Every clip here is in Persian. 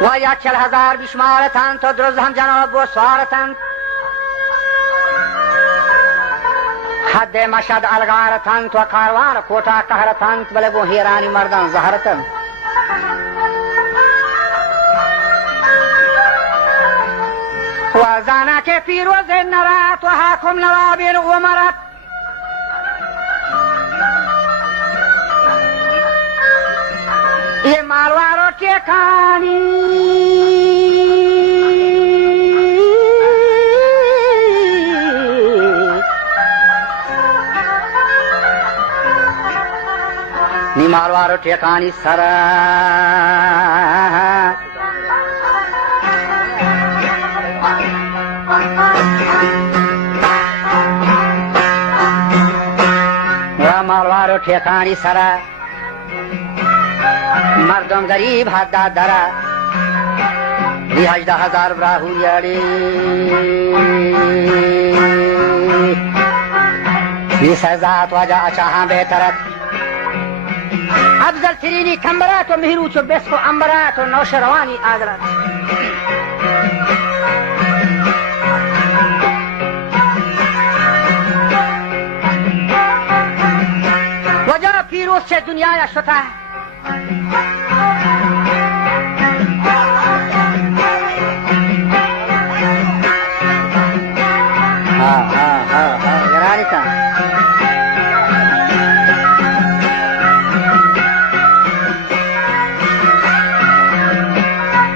و یا 40,000 بیشمارتند تا درست هم جناب و سوارتند حد مشهد الگارتند و کاروان کوتا قهرتند ولی گو هیرانی مردان زهرتند و زانک پیروز نرات و حاکم نوابین عمرت یہ مالوارو ٹھکانی نی مالوارو ٹھکانی سرا مالوارو ٹھکانی سرا مردم غریب حد دارا 18,000 براهو یاری 20,000 واجا اچاها بهترت افضل ترینی کمبرات و مهروچ و بسک و انبرات و نوشروانی آدرت وجا پیروز چه دنیای شتا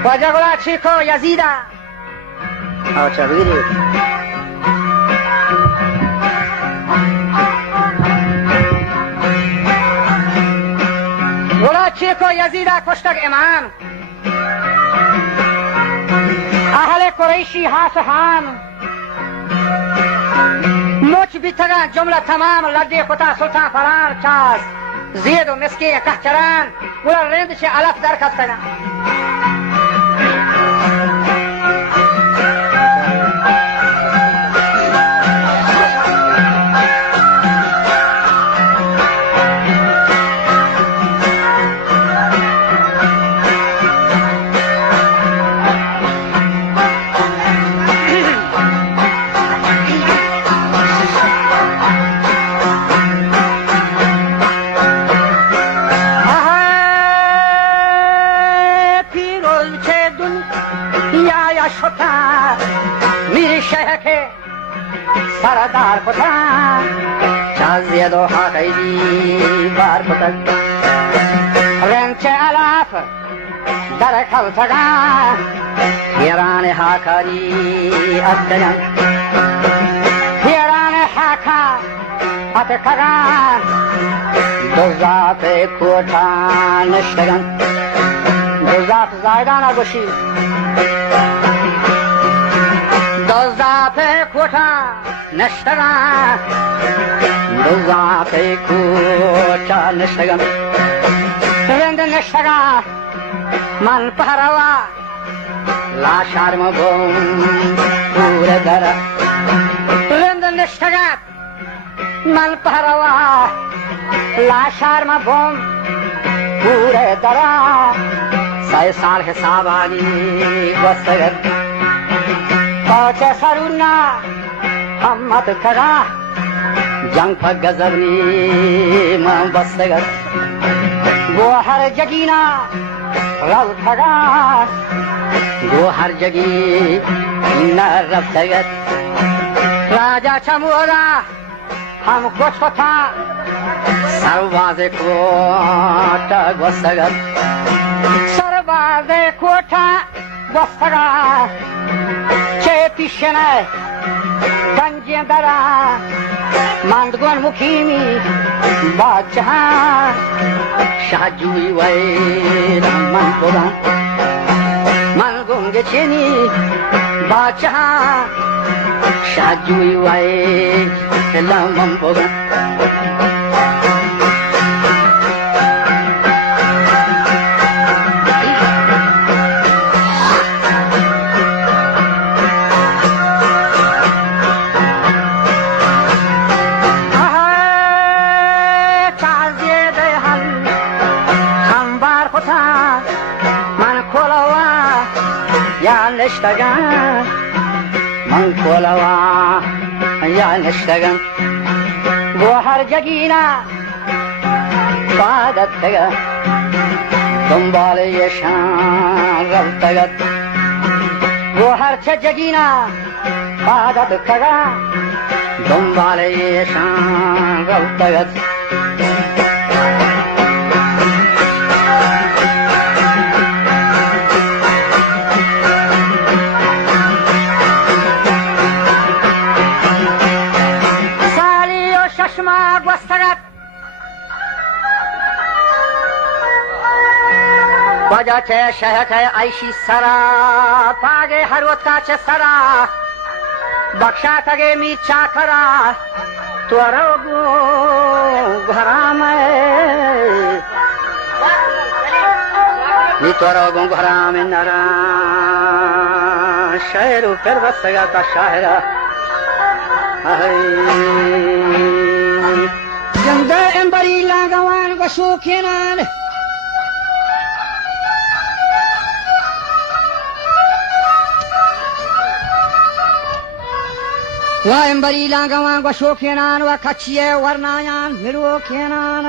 وجغلا چیکو یزیدا او چه بگیری ولا چیکو یزیدا کشتگ امام اهل قریشی حاسحان موچ بیتگان جمله تمام لدی خطا سلطان فرار چاس زید و مسکی کهچران ولا رندش علف در کفتگان سردار کتن چازی دو حقیدی بار کتن رنچ علاف در کلتگان پیران حاکاری اتگان پیران حاکا اتگان دوزاف کوتان نشتگان دوزاف زایدان اگوشی دوزاف کوتان نشتگان دوزاف کوتان نشتگان رند نشتگان من پهروا لا شرم بوم پور در رند نشتگان من پهروا لا شرم بوم پور در 3 سال حسابانی وستگت پاچه سرونا همت کگا جنگ پا گذرنی من بستگت گوهر جگینا رل کگا گوهر جگی نرفتگت راجا چمورا هم کچکتا سرواز کوتا گوستگت سرواز کوتا گوستگت چه پیشنه گنج درا ماندگون مکیمی بادشاہ شاه جوی وی من بودم من گنگ چینی بادشاہ شاه جوی وی من بودم من کلوان یا نشتگن من کولوا یا نشتگن گو هر جگینا فادت تگن دنبال یشان رفتگت گو هر چه جگینا فادت تگن دنبال یشان رفتگت वजह छे शहक है ऐशी सरा पागे हरोता छे सरा बख्शा तगे मीठा खरा त्वरो गो घरा में नी त्वरो गो घरा में नरा शहर फिर बसगा का शायरा जंदे एंबरी लागवान को शोखिनान wa embari langawan wa shokenan wa kachiye warnayan miru kenan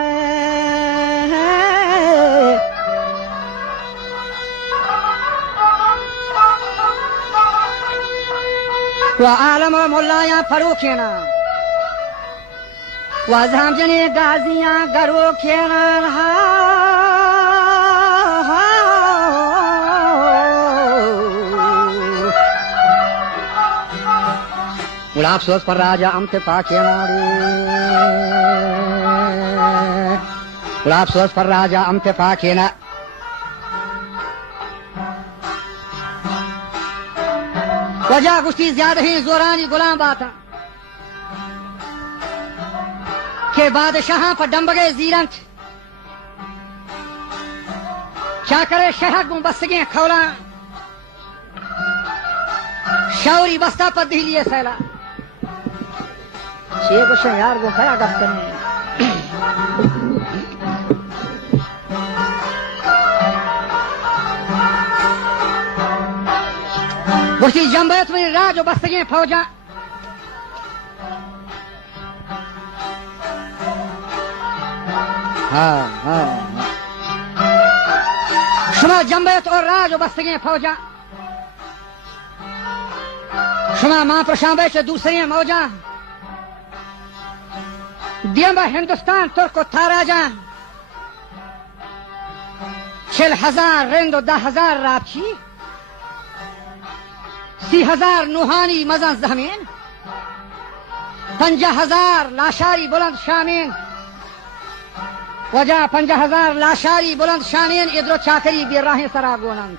wa alam mollaya farukenan wa zamjane gaziyan garo kenan ha गुलाब सोच पर राजा अमते पाके नारे गुलाब सोच पर राजा अमते पाके ना वजह गुस्ती ज्यादा ही जोरानी गुलाम बाता के बादशाह पर डंबगे जीरंत क्या करे शहर गुम बसगे खौला शौरी बस्ता पर दिलिए सैला शेख हुसैन यार वो खड़ा करते हैं वही जंबैत में राज बस्तगे फौजा हाँ शुमा जंबैत और राज बस्तगे फौजा शुमा मां प्रशांबे से दूसरी मौजा दियंबा हिंदुस्तान तुर्को थाराजा 4000 रेंदो 10,000 रापची 30,000 नुहानी मजन जमीन 50,000 लाशारी बुलंद शामीन वजह 50,000 लाशारी बुलंद शामीन इधरो चाकरी बिराहे सरा गोनंद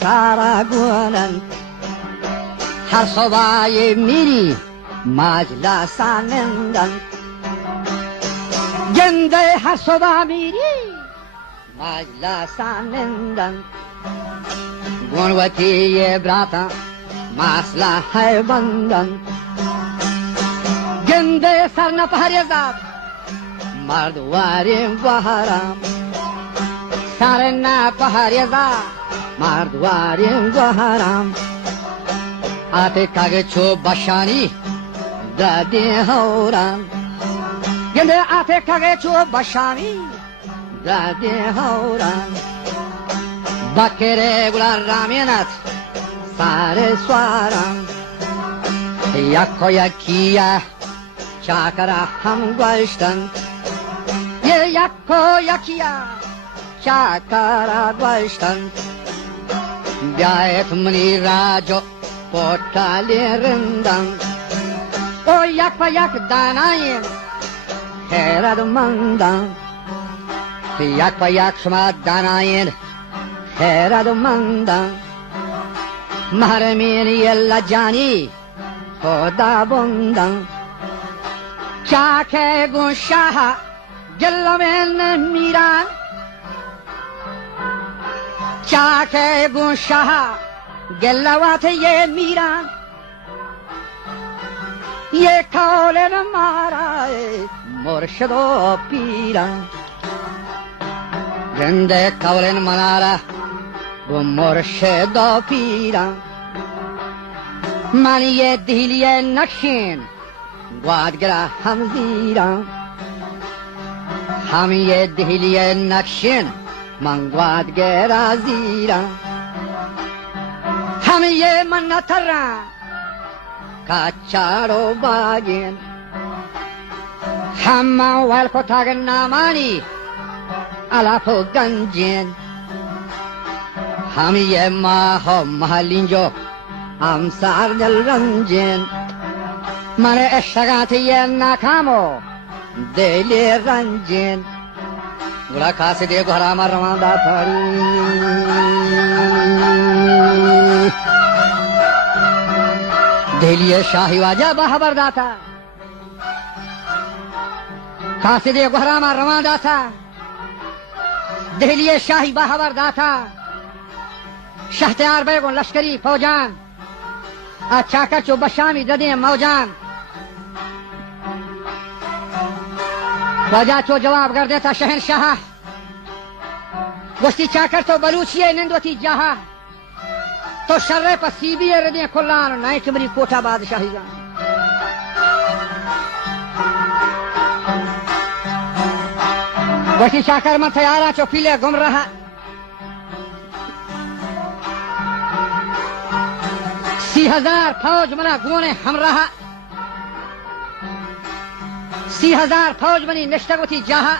सारा गुनन हर सवाए मेरी माजला सानंदन जिंदे हर सवा मेरी माजला सानंदन गुणवती ये ब्राता मासला है बंदन जिंदे सर न पहरेदार मर्दवारे बहराम सारे न पहरेदार मर्दवारे बहराम आते कागे छो बशानी दादे होराम जिंदे आते कागे छो बशानी दादे होराम बकेरे गुला रामेनाथ सारे स्वाराम यको यकिया चाकरा हम गोष्टन ये यको यकिया चाकरा गोष्टन بیایت منی راجو پوتالی رندم او یک پا یک دانایم خیرد مندم یک پا یک شما داناین خیرد مندم محرمین یلا جانی خدا بندم چاکه گون شاه گلوین میران چاکه گون شاه گلوات یه میران یه کولن مارای مرشد و پیران زنده کولن مناره و مرشد و پیران من یه دهیلی نقشین گوادگره هم زیران هم یه دهیلی نقشین من گوادگره زیران هم یه من نتران کچارو باگین هم والکو تاگن نامانی علافو گنجین هم یه ماهو محلینجو هم سار دل رنجین من اشتغات یه ناکامو دلی رنجین گلا کاسی دے گھرام روان دا تھاری دلی شاہی واجہ بہبر داتا کاسی دے گھرام روان دا تھا دلی شاہی بہبر داتا شہتیار بیگون لشکری فوجان چاکر چو بشامی ددیں موجان واجہ چو جواب کر دیتا شہنشاہ گوشتی چاکر تو بلوچیے نندوتی جہاں تو شرے پر سیبی ردیں کلان نائیں چمری کوٹا بادشاہی جان گوشتی چاکر من تیارا چو پیلے گم رہا 30,000 فوج منا گونه همراه 30,000 فوج منی نشتگوتی جاها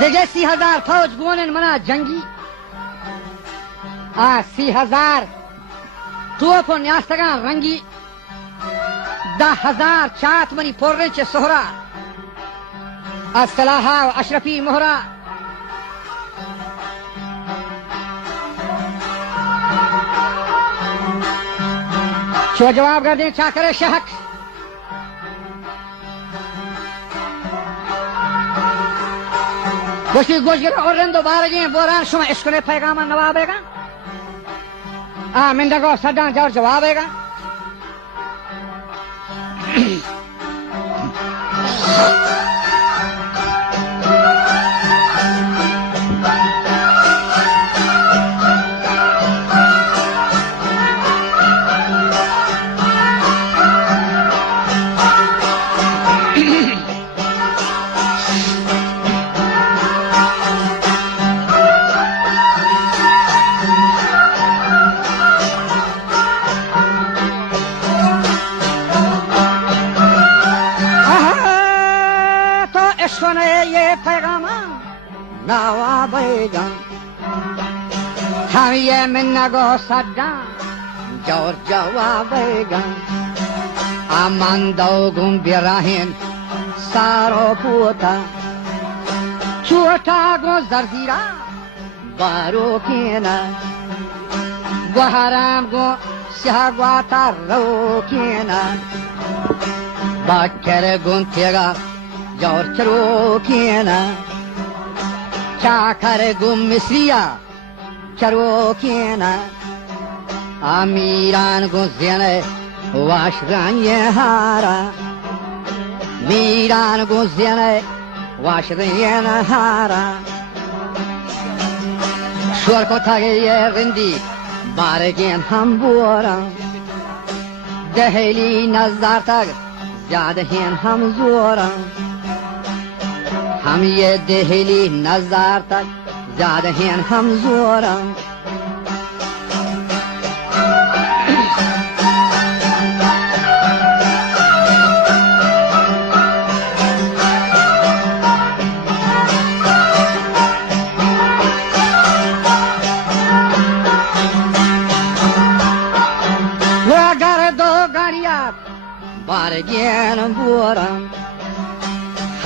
دیگه 30,000 فوج گونه منا جنگی 30,000 توپ و نیاستگان رنگی 10,000 چات منی پرنچ سهرا از سلاحا و اشرفی مهرا شو جواب کر دیں چاکر شہک گوشتی گوشگر اور رندو بارگیں بوران شما اشکنے پیغامان نوابے گا مندگو صدان جور جوابے گا ये पैगाम नवाबेगा हम ये मिन्नगो सदा जोर जवाबेगा amando gumbirahin saro puta chuta go zardira baro kena guharam go shagwata ro kena bakere guntega जोर चरो किएना चाकर गुम मिसरिया चरो किएना अमीरान गुज़ियने वाशरान्ये हारा मीरान गुज़ियने वाशरान्ये हारा शोर को थागे ये रिंदी बारगेन हम बुरा दहली नज़ार तक ज्यादा हैं हम जोरा हम ये दहली नज़ार तक ज्यादा हैं हम जोरा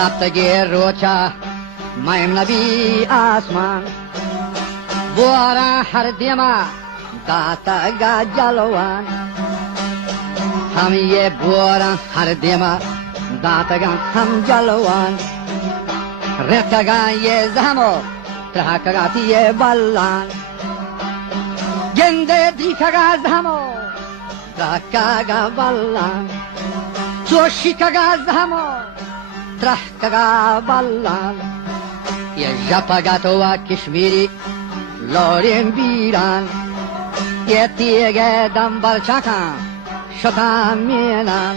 هفتگی روچا مایم نبی آسمان بورا هر دیما داتا گا جلوان هم یه بورا هر دیما داتا گا هم جلوان رفتا گا یه زمو ترحکا گا تیه بلان گنده دیکا گا زمو ترحکا گا بلان چوشیکا گا زمو ترحکا گا بلان یه جپا گا تو کشمیری لوریم بیران یه تیگه دنبال چکم شتم مینم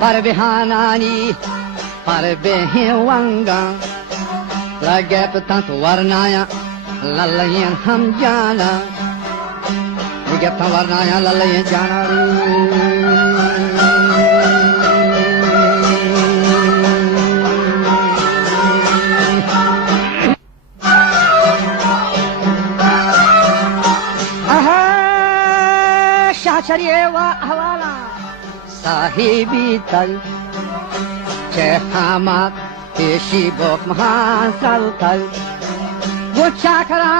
پر بهانانی پر بهوانگم لگه پتن تو ورنایا لالین هم جانا لگه پتن ورنایا لالین جانا شاچریه و احوالا صاحبی تل چه حمد پیشی بک مهان سل تل گوچا کرم